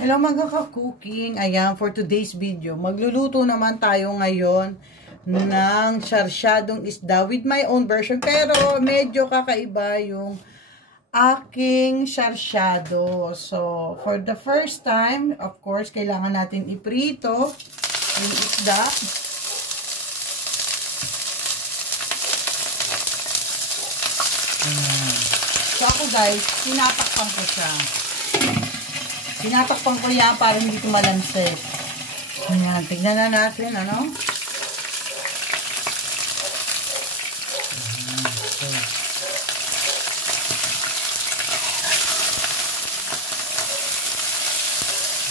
Hello mga ka-cooking. Ayan, for today's video, magluluto naman tayo ngayon ng sarsyadong isda with my own version. Pero medyo kakaiba yung aking sarsyado. So, for the first time, of course, kailangan natin iprito yung isda. Ayan. So, ako guys, tinatakpan ko siya. Tinatakpan ko yan para hindi ko malansit. Ayan, tignan na natin, ano?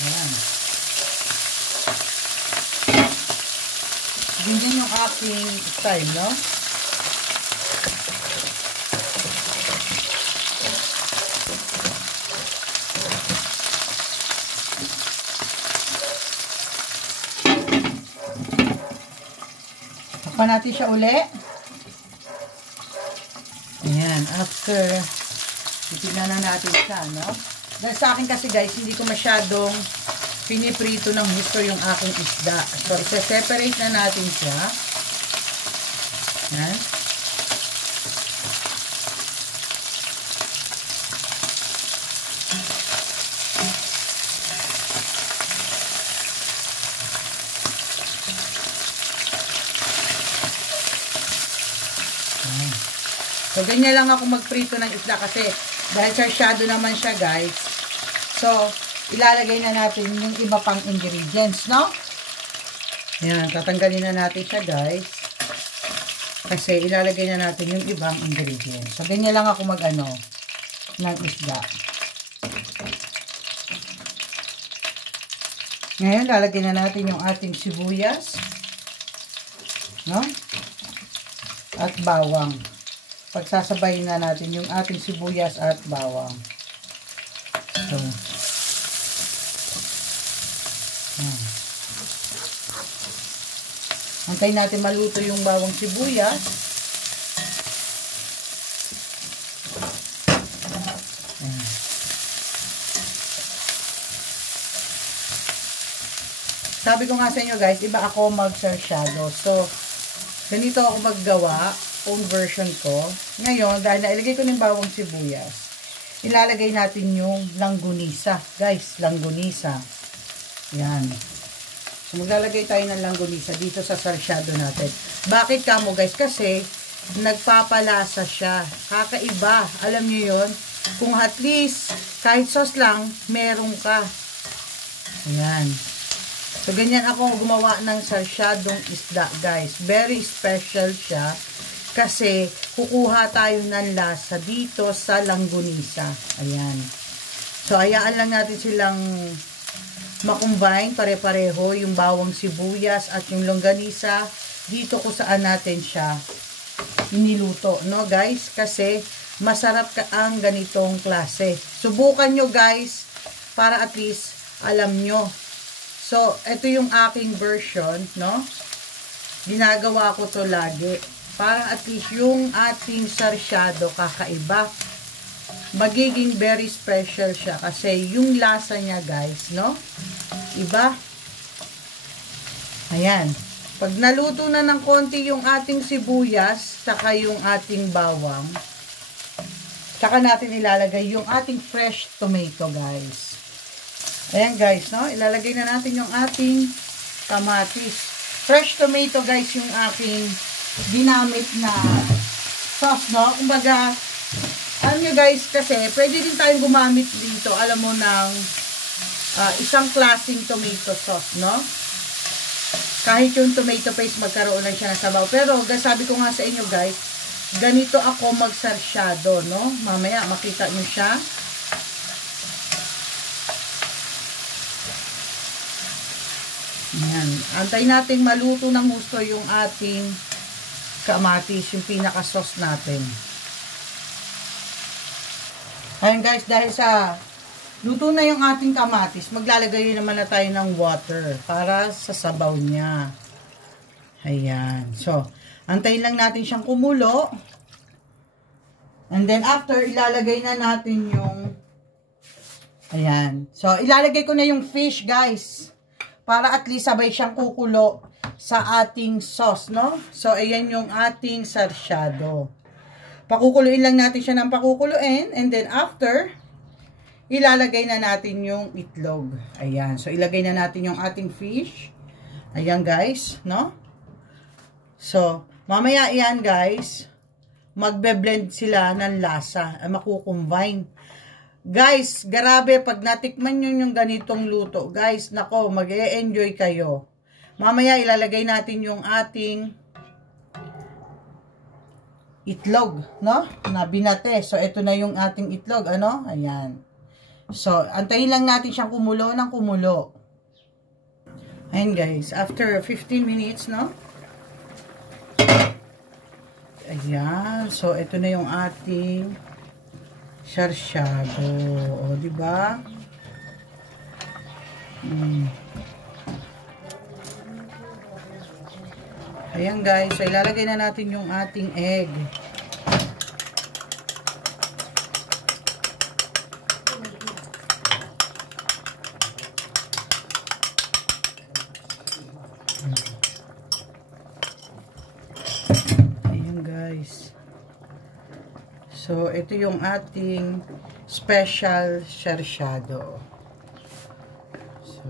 Ayan. Ganyan yung aking style, no? Takpan natin siya uli. Ayan, after titignan na natin siya, no? Dahil sa akin kasi guys, hindi ko masyadong piniprito ng gusto yung aking isda. So, isa-separate na natin siya. Ayan. So, ganyan lang ako magprito ng isda kasi dahil sarsyado naman siya, guys. So, ilalagay na natin yung iba pang ingredients, no? Ayan, tatanggalin na natin siya, guys. Kasi ilalagay na natin yung ibang ingredients. So, ganyan lang ako mag-ano ng isda. Ngayon, lalagay na natin yung ating sibuyas, no? At bawang. Pagsasabayin na natin yung ating sibuyas at bawang. So, antayin natin maluto yung bawang sibuyas. Sabi ko nga sa inyo guys, iba ako mag-sarsyado. So, ganito ako maggawa. Own version ko. Ngayon, dahil nailagay ko ng bawang sibuyas, ilalagay natin yung langgunisa. Guys, langgunisa. Yan. So, maglalagay tayo ng langgunisa dito sa sarsyado natin. Bakit kamo guys? Kasi, nagpapalasa siya. Kakaiba. Alam nyo yun? Kung at least, kahit sauce lang, meron ka. Ayan. So, ganyan ako gumawa ng sarsyadong isda, guys. Very special siya. Kasi, kukuha tayo ng lasa dito sa langgunisa. Ayan. So, hayaan lang natin silang makombine, pare-pareho, yung bawang sibuyas at yung longganisa. Dito kung saan natin siya iniluto, no guys? Kasi, masarap ka ang ganitong klase. Subukan nyo guys, para at least alam nyo. So, ito yung aking version, no? Ginagawa ko to lagi. Para at least yung ating sarsyado kakaiba. Magiging very special siya. Kasi yung lasa niya guys, no? Iba. Ayan. Pag naluto na ng konti yung ating sibuyas, saka yung ating bawang, saka natin ilalagay yung ating fresh tomato guys. Ayan guys, no? Ilalagay na natin yung ating kamatis. Fresh tomato guys yung aking ginamit na sauce, no? Kumbaga, alam nyo guys, kasi pwede din tayong gumamit dito, alam mo, ng isang klaseng tomato sauce, no? Kahit yung tomato paste magkaroon lang siya ng sabaw. Pero, sabi ko nga sa inyo guys, ganito ako magsarsyado, no? Mamaya, makita nyo siya. Ayan. Antayin natin maluto ng gusto yung ating kamatis, yung pinaka-sauce natin. Ayan guys, dahil sa luto na yung ating kamatis, maglalagay naman na tayo ng water para sa sabaw niya. Ayan. So, antayin lang natin siyang kumulo. And then after, ilalagay na natin yung Ayan. So, ilalagay ko na yung fish, guys. Para at least sabay siyang kukulo sa ating sauce, no? So, ayan yung ating sarsyado. Pakukuluin lang natin siya ng pakukuluin. And then, after, ilalagay na natin yung itlog. Ayan. So, ilagay na natin yung ating fish. Ayan, guys, no? So, mamaya yan, guys, magbe-blend sila ng lasa. Makukombine. Guys, grabe, pag natikman nyo yung ganitong luto, guys, nako, mag-e-enjoy kayo. Mamaya, ilalagay natin yung ating itlog, no? Na binate. So, ito na yung ating itlog, ano? Ayan. So, antayin lang natin siyang kumulo ng kumulo. Ayan, guys, after 15 minutes, no? Ayan. So, ito na yung ating sarsyado. O, diba? Ayan, guys. So, ilalagay na natin yung ating egg. Ayan, guys. So, ito yung ating special sarsyado. So,